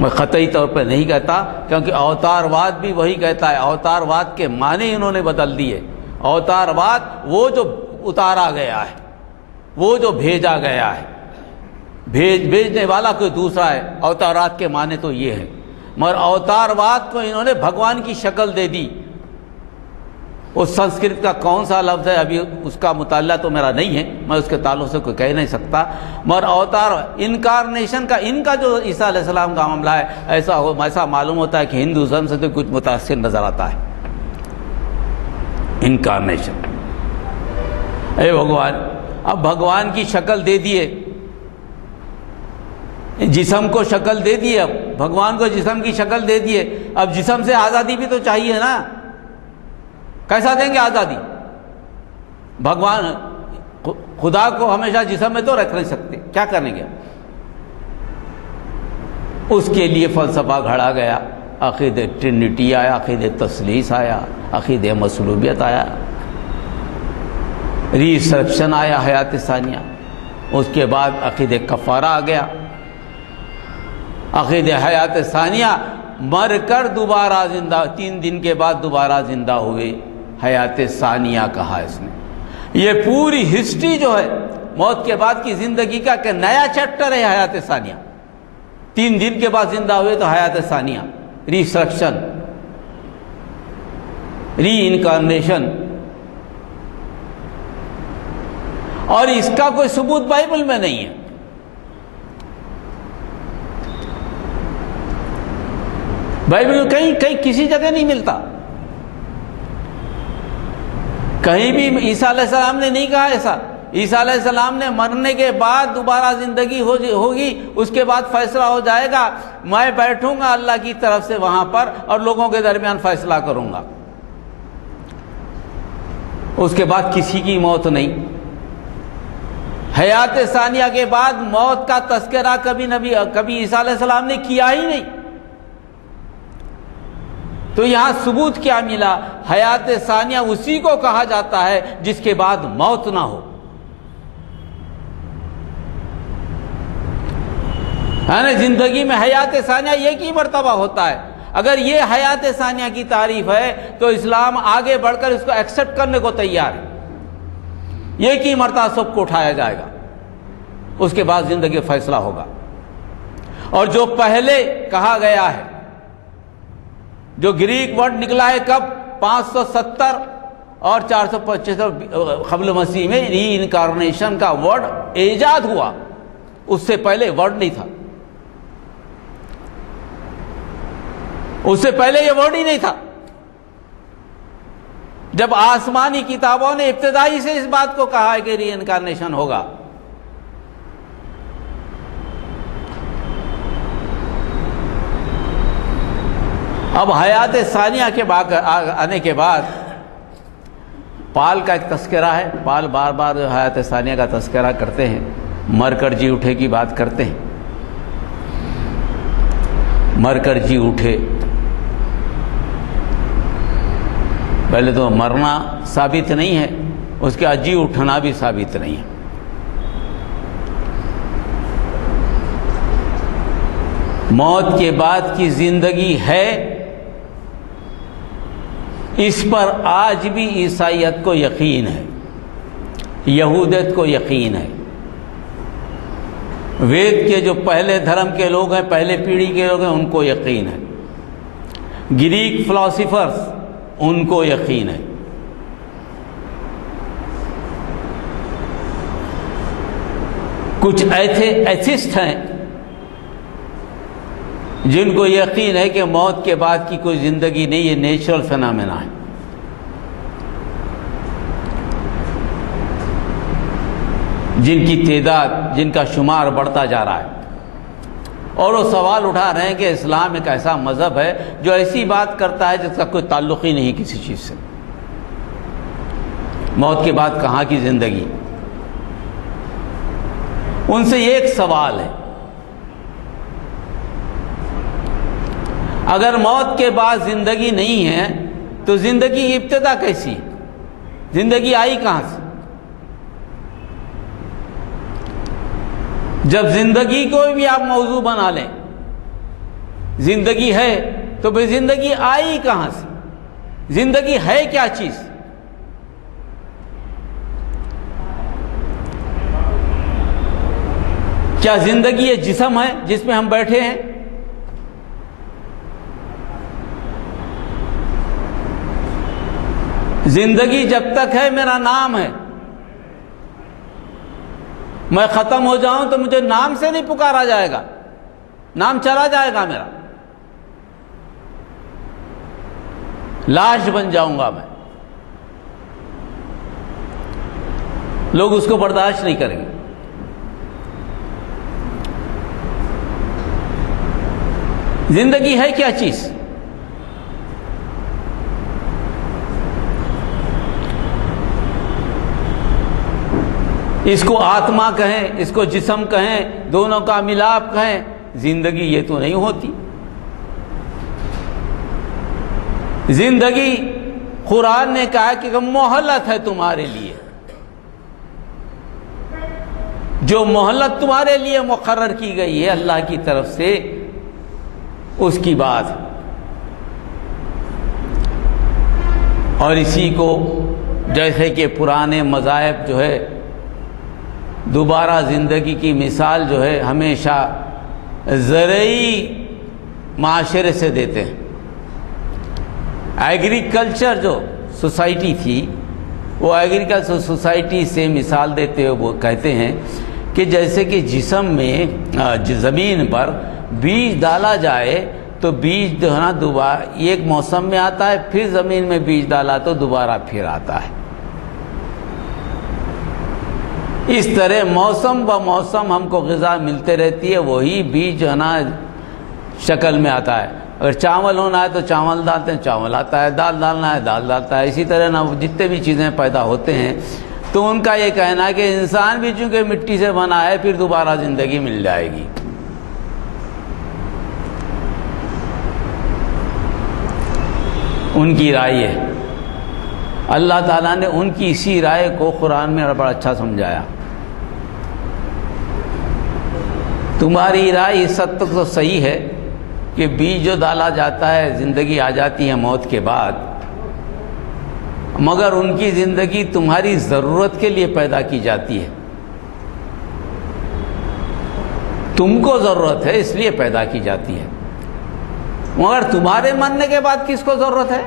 میں قطعی طور پہ نہیں کہتا، کیونکہ اوتار واد بھی وہی کہتا ہے. اوتار واد کے معنی انہوں نے بدل دیے. اوتار واد وہ جو اتارا گیا ہے، وہ جو بھیجا گیا ہے، بھیجنے والا کوئی دوسرا ہے. اوتارات کے معنی تو یہ ہے، مگر اوتار واد کو انہوں نے بھگوان کی شکل دے دی. اس سنسکرت کا کون سا لفظ ہے ابھی اس کا مطالعہ تو میرا نہیں ہے، میں اس کے تعلق سے کوئی کہہ نہیں سکتا. مگر اوتار انکارنیشن کا ان کا جو عیسیٰ علیہ السلام کا معاملہ ہے، ایسا معلوم ہوتا ہے کہ ہندوازم سے تو کچھ متاثر نظر آتا ہے. انکارنیشن، اے بھگوان، اب بھگوان کی شکل دے دیے، جسم کو شکل دے دیے، اب بھگوان کو جسم کی شکل دے دیے. اب جسم سے آزادی بھی تو چاہیے نا. کیسا دیں گے آزادی؟ بھگوان خدا کو ہمیشہ جسم میں تو رکھ نہیں سکتے، کیا کریں گے؟ اس کے لیے فلسفہ گھڑا گیا. عقید ٹرینٹی آیا، عقید تثلیث آیا، عقید مصلوبیت آیا، ریسرپشن آیا، حیات ثانیہ. اس کے بعد عقید کفارہ آ گیا. عقید حیات ثانیہ، مر کر دوبارہ زندہ، 3 دن کے بعد دوبارہ زندہ ہوئے، حیات ثانیہ کہا اس نے. یہ پوری ہسٹری جو ہے موت کے بعد کی زندگی کا کہ نیا چیپٹر ہے حیات ثانیہ. 3 دن کے بعد زندہ ہوئے تو حیات ثانیہ، ریسرکشن، ری انکارنیشن. اور اس کا کوئی ثبوت بائبل میں نہیں ہے. بائبل میں کہیں کسی جگہ نہیں ملتا. کہیں بھی عیسیٰ علیہ السلام نے نہیں کہا ایسا. عیسیٰ علیہ السلام نے مرنے کے بعد دوبارہ زندگی ہوگی، اس کے بعد فیصلہ ہو جائے گا، میں بیٹھوں گا اللہ کی طرف سے وہاں پر اور لوگوں کے درمیان فیصلہ کروں گا. اس کے بعد کسی کی موت نہیں. حیات ثانیہ کے بعد موت کا تذکرہ کبھی عیسیٰ علیہ السلام نے کیا ہی نہیں. تو یہاں ثبوت کیا ملا؟ حیات ثانیہ اسی کو کہا جاتا ہے جس کے بعد موت نہ ہو. زندگی میں حیات ثانیہ ایک ہی مرتبہ ہوتا ہے. اگر یہ حیات ثانیہ کی تعریف ہے تو اسلام آگے بڑھ کر اس کو ایکسپٹ کرنے کو تیار ہے. ایک ہی مرتبہ سب کو اٹھایا جائے گا، اس کے بعد زندگی فیصلہ ہوگا. اور جو پہلے کہا گیا ہے، جو گریک ورڈ نکلا ہے کب 570 اور 475 قبل مسیح میں ری انکارنیشن کا ورڈ ایجاد ہوا، اس سے پہلے ورڈ نہیں تھا. اس سے پہلے یہ ورڈ ہی نہیں تھا. جب آسمانی کتابوں نے ابتدائی سے اس بات کو کہا ہے کہ ری انکارنیشن ہوگا. اب حیات ثانیہ کے آنے کے بعد پال کا ایک تذکرہ ہے. پال بار بار حیات ثانیہ کا تذکرہ کرتے ہیں، مر کر جی اٹھے کی بات کرتے ہیں. مر کر جی اٹھے، پہلے تو مرنا ثابت نہیں ہے، اس کے جی اٹھنا بھی ثابت نہیں ہے. موت کے بعد کی زندگی ہے، اس پر آج بھی عیسائیت کو یقین ہے، یہودیت کو یقین ہے. وید کے جو پہلے دھرم کے لوگ ہیں، پہلے پیڑھی کے لوگ ہیں، ان کو یقین ہے. گریک فلاسفرز، ان کو یقین ہے. کچھ ایتھسٹ ہیں جن کو یقین ہے کہ موت کے بعد کی کوئی زندگی نہیں، یہ نیچرل فینامنا ہے. جن کی تعداد، جن کا شمار بڑھتا جا رہا ہے، اور وہ سوال اٹھا رہے ہیں کہ اسلام ایک ایسا مذہب ہے جو ایسی بات کرتا ہے جس کا کوئی تعلق ہی نہیں کسی چیز سے. موت کے بعد کہاں کی زندگی؟ ان سے یہ ایک سوال ہے، اگر موت کے بعد زندگی نہیں ہے تو زندگی ابتدا کیسی ہے؟ زندگی آئی کہاں سے؟ جب زندگی کو بھی آپ موضوع بنا لیں، زندگی ہے تو بھئی زندگی آئی کہاں سے؟ زندگی ہے کیا چیز؟ کیا زندگی یہ جسم ہے جس میں ہم بیٹھے ہیں؟ زندگی جب تک ہے میرا نام ہے، میں ختم ہو جاؤں تو مجھے نام سے نہیں پکارا جائے گا، نام چلا جائے گا میرا، لاش بن جاؤں گا میں. لوگ اس کو برداشت نہیں کریں گے. زندگی ہے کیا چیز؟ اس کو آتما کہیں، اس کو جسم کہیں، دونوں کا ملاپ کہیں، زندگی یہ تو نہیں ہوتی. زندگی قرآن نے کہا کہ مہلت ہے تمہارے لیے، جو مہلت تمہارے لیے مقرر کی گئی ہے اللہ کی طرف سے، اس کی بات. اور اسی کو جیسے کہ پرانے مذاہب جو ہے دوبارہ زندگی کی مثال جو ہے ہمیشہ زرعی معاشرے سے دیتے ہیں. ایگریکلچر جو سوسائٹی تھی، وہ ایگریکلچر سوسائٹی سے مثال دیتے ہوئے وہ کہتے ہیں کہ جیسے کہ جسم میں زمین پر بیج ڈالا جائے تو بیج جو ہے نا دوبارہ ایک موسم میں آتا ہے، پھر زمین میں بیج ڈالا تو دوبارہ پھر آتا ہے. اس طرح موسم ب موسم ہم کو غذا ملتے رہتی ہے، وہی بیج جو ہے نا شکل میں آتا ہے. اگر چاول ہونا ہے تو چاول ڈالتے ہیں، چاول آتا ہے. دال ڈالنا ہے، دال ڈالتا ہے. اسی طرح نا جتنے بھی چیزیں پیدا ہوتے ہیں تو ان کا یہ کہنا ہے کہ انسان بھی چونکہ مٹی سے بنا ہے پھر دوبارہ زندگی مل جائے گی. ان کی رائے ہے. اللہ تعالیٰ نے ان کی اسی رائے کو قرآن میں بڑا اچھا سمجھایا. تمہاری رائے اس حد تک تو صحیح ہے کہ بیج جو ڈالا جاتا ہے زندگی آ جاتی ہے موت کے بعد، مگر ان کی زندگی تمہاری ضرورت کے لیے پیدا کی جاتی ہے. تم کو ضرورت ہے اس لیے پیدا کی جاتی ہے، مگر تمہارے مرنے کے بعد کس کو ضرورت ہے؟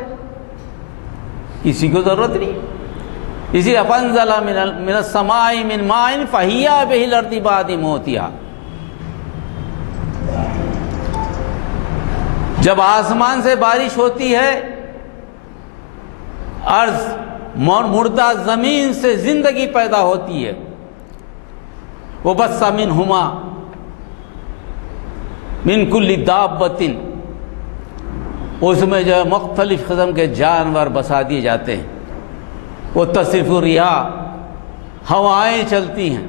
کسی کو ضرورت نہیں. اسی فانزل من السماء من ماء فحیا به الارض بعد موتها. جب آسمان سے بارش ہوتی ہے، ارض مردہ زمین سے زندگی پیدا ہوتی ہے. وبث منہما من کل دابۃ، اس میں جو ہے مختلف قسم کے جانور بسا دیے جاتے ہیں. وہ تصرف الریاح، ہوائیں چلتی ہیں.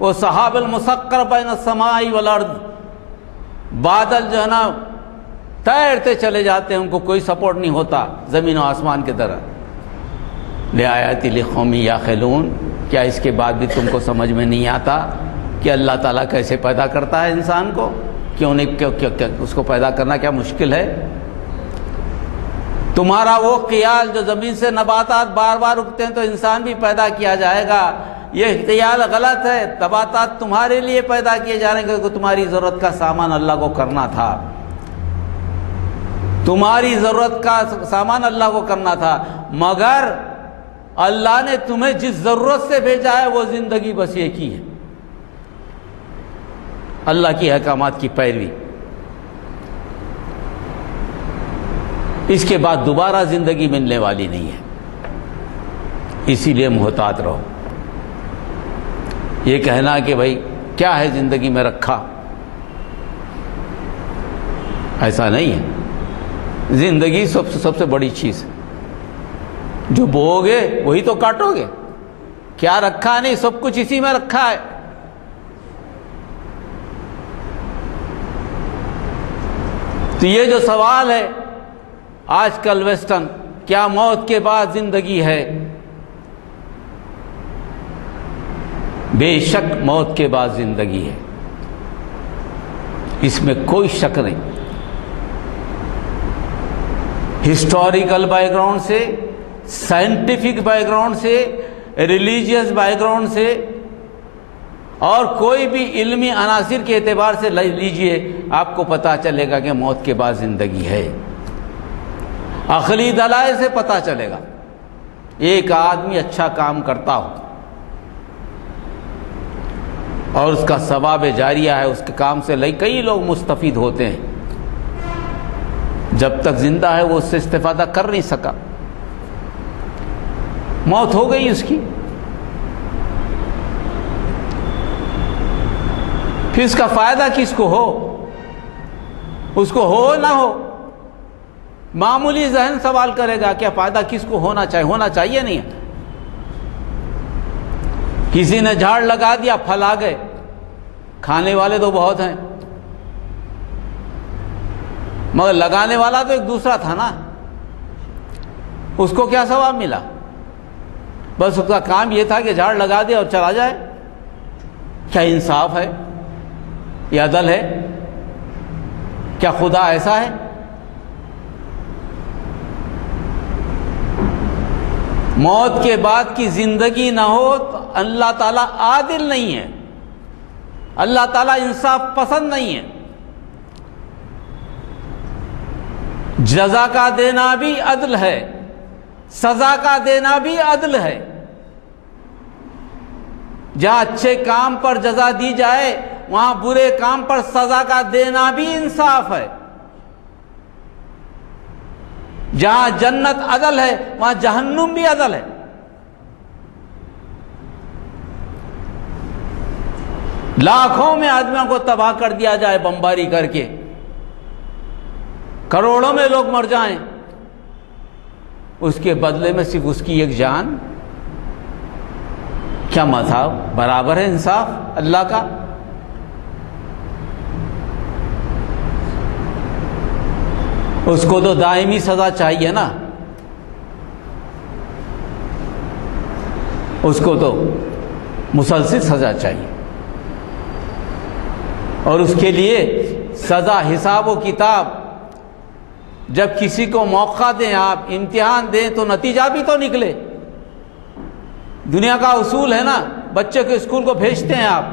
وہ سحاب المسخر بین السماء والارض، بادل جو ہے نا تیرتے چلے جاتے ہیں، ان کو کوئی سپورٹ نہیں ہوتا زمین و آسمان کی طرح. لآیات لقوم یعقلون، کیا اس کے بعد بھی تم کو سمجھ میں نہیں آتا کہ اللہ تعالیٰ کیسے پیدا کرتا ہے انسان کو؟ کیوں اس کو پیدا کرنا کیا مشکل ہے؟ تمہارا وہ خیال جو زمین سے نباتات بار بار اگتے ہیں تو انسان بھی پیدا کیا جائے گا، یہ خیال غلط ہے. نباتات تمہارے لیے پیدا کیے جا رہے ہیں کیونکہ تمہاری ضرورت کا سامان اللہ کو کرنا تھا. تمہاری ضرورت کا سامان اللہ کو کرنا تھا، مگر اللہ نے تمہیں جس ضرورت سے بھیجا ہے وہ زندگی بس یہ کی ہے، اللہ کی احکامات کی پیروی. اس کے بعد دوبارہ زندگی ملنے والی نہیں ہے. اسی لیے محتاط رہو. یہ کہنا کہ بھائی کیا ہے زندگی میں رکھا، ایسا نہیں ہے. زندگی سب سے بڑی چیز ہے. جو بو گے وہی تو کاٹو گے. کیا رکھا نہیں، سب کچھ اسی میں رکھا ہے. تو یہ جو سوال ہے آج کل ویسٹرن، کیا موت کے بعد زندگی ہے؟ بے شک موت کے بعد زندگی ہے، اس میں کوئی شک نہیں. ہسٹوریکل بیک گراؤنڈ سے، سائنٹیفک بیک گراؤنڈ سے، ریلیجیس بیک گراؤنڈ سے، اور کوئی بھی علمی عناصر کے اعتبار سے لیجئے، آپ کو پتہ چلے گا کہ موت کے بعد زندگی ہے. عقلی دلائل سے پتہ چلے گا. ایک آدمی اچھا کام کرتا ہو اور اس کا ثواب جاریہ ہے، اس کے کام سے کئی لوگ مستفید ہوتے ہیں. جب تک زندہ ہے وہ اس سے استفادہ کر نہیں سکا، موت ہو گئی اس کی. پھر اس کا فائدہ کس کو ہو؟ اس کو ہو نہ ہو، معمولی ذہن سوال کرے گا کیا فائدہ کس کو ہونا چاہیے؟ ہونا چاہیے نہیں ہے. کسی نے جھاڑ لگا دیا، پھل آ گئے، کھانے والے تو بہت ہیں، مگر لگانے والا تو ایک دوسرا تھا نا. اس کو کیا ثواب ملا؟ بس اس کا کام یہ تھا کہ جھاڑ لگا دے اور چلا جائے. کیا انصاف ہے؟ یہ عدل ہے؟ کیا خدا ایسا ہے؟ موت کے بعد کی زندگی نہ ہو تو اللہ تعالیٰ عادل نہیں ہے، اللہ تعالیٰ انصاف پسند نہیں ہے. جزا کا دینا بھی عدل ہے، سزا کا دینا بھی عدل ہے. جہاں اچھے کام پر جزا دی جائے وہاں برے کام پر سزا کا دینا بھی انصاف ہے. جہاں جنت عدل ہے وہاں جہنم بھی عدل ہے. لاکھوں میں آدمیوں کو تباہ کر دیا جائے بمباری کر کے، کروڑوں میں لوگ مر جائیں، اس کے بدلے میں صرف اس کی ایک جان، کیا مذہب برابر ہے انصاف اللہ کا؟ اس کو تو دائمی سزا چاہیے نا، اس کو تو مسلسل سزا چاہیے، اور اس کے لیے سزا، حساب و کتاب، جب کسی کو موقع دیں، آپ امتحان دیں تو نتیجہ بھی تو نکلے۔ دنیا کا اصول ہے نا، بچے کو اسکول کو بھیجتے ہیں آپ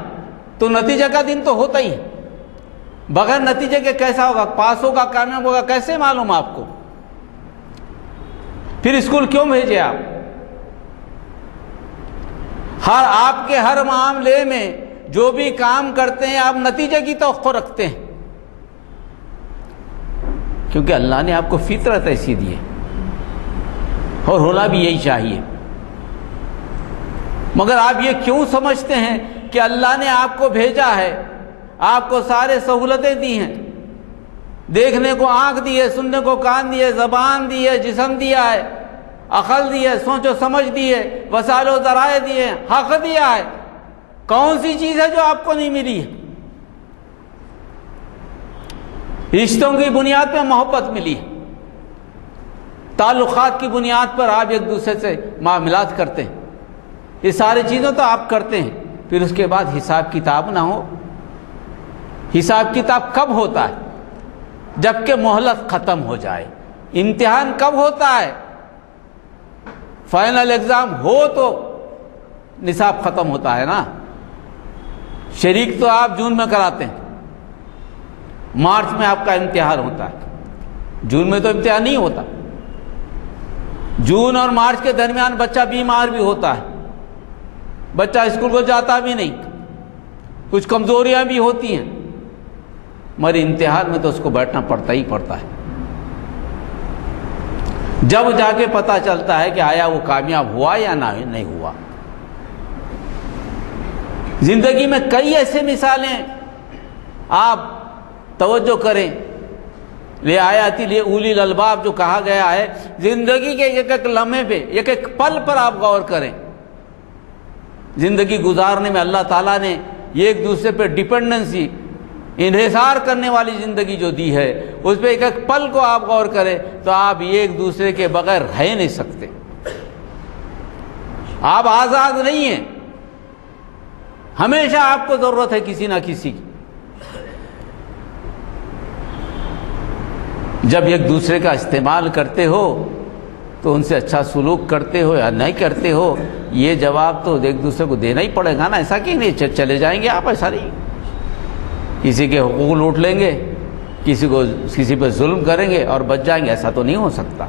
تو نتیجہ کا دن تو ہوتا ہی ہے، بغیر نتیجے کے کیسا ہوگا، پاس ہوگا کامیاب ہوگا کیسے معلوم آپ کو؟ پھر اسکول کیوں بھیجے آپ؟ آپ کے ہر معاملے میں جو بھی کام کرتے ہیں آپ نتیجے کی توقع رکھتے ہیں، کیونکہ اللہ نے آپ کو فطرت ایسی دی ہے، اور ہونا بھی یہی چاہیے۔ مگر آپ یہ کیوں سمجھتے ہیں کہ اللہ نے آپ کو بھیجا ہے، آپ کو سارے سہولتیں دی ہیں، دیکھنے کو آنکھ دی ہے، سننے کو کان دی ہے، زبان دی ہے، جسم دیا ہے، عقل دی ہے، سوچ و سمجھ دی ہے، وسائل و ذرائع دیے ہیں، حق دیا ہے، کون سی چیز ہے جو آپ کو نہیں ملی ہے؟ رشتوں کی بنیاد پہ محبت ملی ہے، تعلقات کی بنیاد پر آپ ایک دوسرے سے معاملات کرتے ہیں، یہ ساری چیزیں تو آپ کرتے ہیں، پھر اس کے بعد حساب کتاب نہ ہو۔ حساب کتاب کب ہوتا ہے؟ جبکہ مہلت ختم ہو جائے۔ امتحان کب ہوتا ہے؟ فائنل ایگزام ہو تو نصاب ختم ہوتا ہے نا۔ شریک تو آپ جون میں کراتے ہیں، مارچ میں آپ کا امتحان ہوتا ہے، جون میں تو امتحان نہیں ہوتا۔ جون اور مارچ کے درمیان بچہ بیمار بھی ہوتا ہے، بچہ اسکول کو جاتا بھی نہیں، کچھ کمزوریاں بھی ہوتی ہیں، مگر امتحان میں تو اس کو بیٹھنا پڑتا ہی پڑتا ہے۔ جب جا کے پتہ چلتا ہے کہ آیا وہ کامیاب ہوا یا نہیں ہوا۔ زندگی میں کئی ایسے مثالیں آپ توجہ کریں، لے آیاتی لے اولی الالباب جو کہا گیا ہے، زندگی کے ایک ایک لمحے پہ، ایک ایک پل پر آپ غور کریں۔ زندگی گزارنے میں اللہ تعالیٰ نے یہ ایک دوسرے پہ ڈیپینڈنسی، انحصار کرنے والی زندگی جو دی ہے، اس پہ ایک ایک پل کو آپ غور کریں تو آپ ایک دوسرے کے بغیر رہ نہیں سکتے۔ آپ آزاد نہیں ہیں، ہمیشہ آپ کو ضرورت ہے کسی نہ کسی کی۔ جب ایک دوسرے کا استعمال کرتے ہو تو ان سے اچھا سلوک کرتے ہو یا نہیں کرتے ہو، یہ جواب تو ایک دوسرے کو دینا ہی پڑے گا نا۔ ایسا کہ نہیں چلے جائیں گے آپ، ایسا نہیں، کسی کے حقوق لوٹ لیں گے، کسی پہ ظلم کریں گے اور بچ جائیں گے، ایسا تو نہیں ہو سکتا۔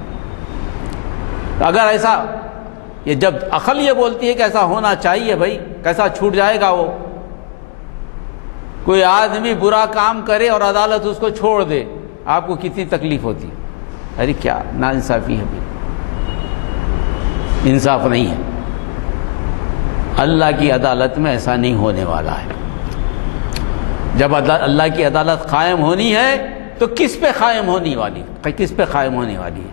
اگر ایسا، یہ جب عقل یہ بولتی ہے کہ ایسا ہونا چاہیے، بھائی کیسا چھوٹ جائے گا وہ؟ کوئی آدمی برا کام کرے اور عدالت اس کو چھوڑ دے، آپ کو کتنی تکلیف ہوتی ہے؟ ارے کیا ناانصافی ہے، انصاف نہیں ہے۔ اللہ کی عدالت میں ایسا نہیں ہونے والا ہے۔ جب اللہ کی عدالت قائم ہونی ہے تو کس پہ قائم ہونے والی ہے؟ کس پہ قائم ہونے والی ہے؟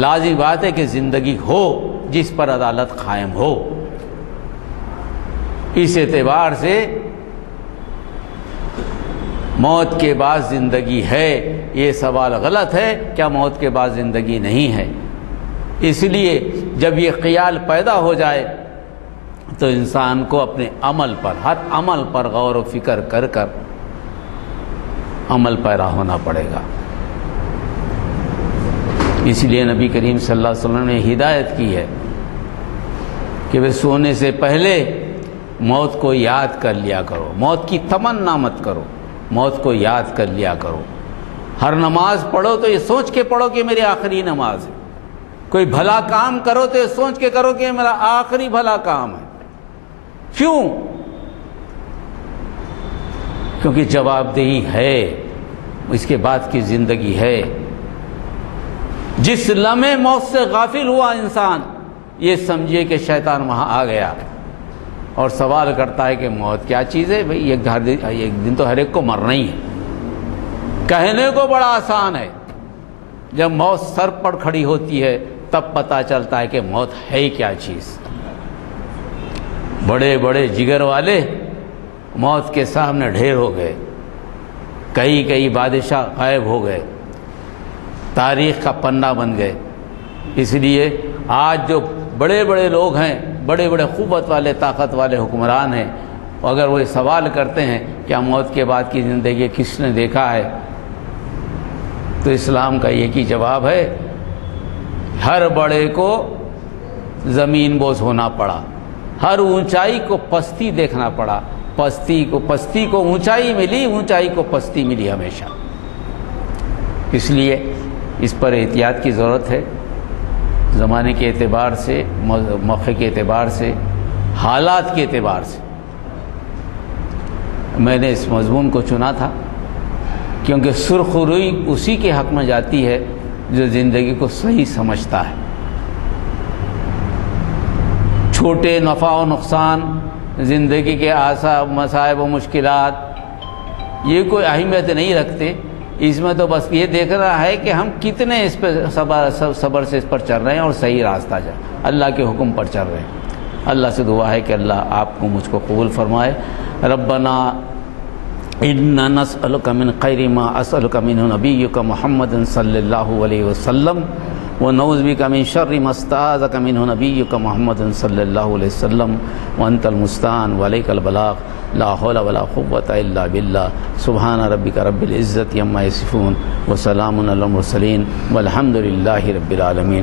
لازمی بات ہے کہ زندگی ہو جس پر عدالت قائم ہو۔ اس اعتبار سے موت کے بعد زندگی ہے، یہ سوال غلط ہے۔ کیا موت کے بعد زندگی نہیں ہے؟ اس لیے جب یہ خیال پیدا ہو جائے تو انسان کو اپنے عمل پر، ہر عمل پر غور و فکر کر کر عمل پیرا ہونا پڑے گا۔ اس لیے نبی کریم صلی اللہ علیہ وسلم نے ہدایت کی ہے کہ وہ سونے سے پہلے موت کو یاد کر لیا کرو، موت کی تمنا مت کرو، موت کو یاد کر لیا کرو۔ ہر نماز پڑھو تو یہ سوچ کے پڑھو کہ میری آخری نماز ہے، کوئی بھلا کام کرو تو یہ سوچ کے کرو کہ یہ میرا آخری بھلا کام ہے۔ کیوں؟ کیونکہ جواب دہی ہے، اس کے بعد کی زندگی ہے۔ جس لمحے موت سے غافل ہوا انسان، یہ سمجھیے کہ شیطان وہاں آ گیا اور سوال کرتا ہے کہ موت کیا چیز ہے؟ بھئی ایک دن تو ہر ایک کو مرنا ہی ہے۔ کہنے کو بڑا آسان ہے، جب موت سر پر کھڑی ہوتی ہے تب پتہ چلتا ہے کہ موت ہے کیا چیز۔ بڑے بڑے جگر والے موت کے سامنے ڈھیر ہو گئے، کئی بادشاہ غائب ہو گئے، تاریخ کا پنہ بن گئے۔ اس لیے آج جو بڑے بڑے لوگ ہیں، بڑے بڑے قوت والے طاقت والے حکمران ہیں، اگر وہ سوال کرتے ہیں کیا موت کے بعد کی زندگی کس نے دیکھا ہے، تو اسلام کا ایک ہی جواب ہے، ہر بڑے کو زمین بوس ہونا پڑا، ہر اونچائی کو پستی دیکھنا پڑا، پستی کو اونچائی ملی، اونچائی کو پستی ملی ہمیشہ۔ اس لیے اس پر احتیاط کی ضرورت ہے، زمانے کے اعتبار سے، موقع کے اعتبار سے، حالات کے اعتبار سے۔ میں نے اس مضمون کو چنا تھا کیونکہ سرخ روئی اسی کے حق میں جاتی ہے جو زندگی کو صحیح سمجھتا ہے۔ چھوٹے نفع و نقصان، زندگی کے مصائب و مشکلات یہ کوئی اہمیت نہیں رکھتے، اس میں تو بس یہ دیکھ رہا ہے کہ ہم کتنے اس پہ صبر سے اس پر چل رہے ہیں اور صحیح راستہ اللہ کے حکم پر چل رہے ہیں۔ اللہ سے دعا ہے کہ اللہ آپ کو مجھ کو قبول فرمائے۔ ربنا انا نسألک من خیر ما اسألک منہ نبیک محمد صلی اللہ علیہ وسلم ونعوذ بک من شر ما استعاذک منہ نبیک محمد صلی اللہ علیہ وسلم وانت المستعان وعلیک البلاغ لا حول ولا قوة الا باللہ۔ سبحان ربک رب العزت عما یصفون وسلام علی المرسلین والحمد للہ رب العالمین۔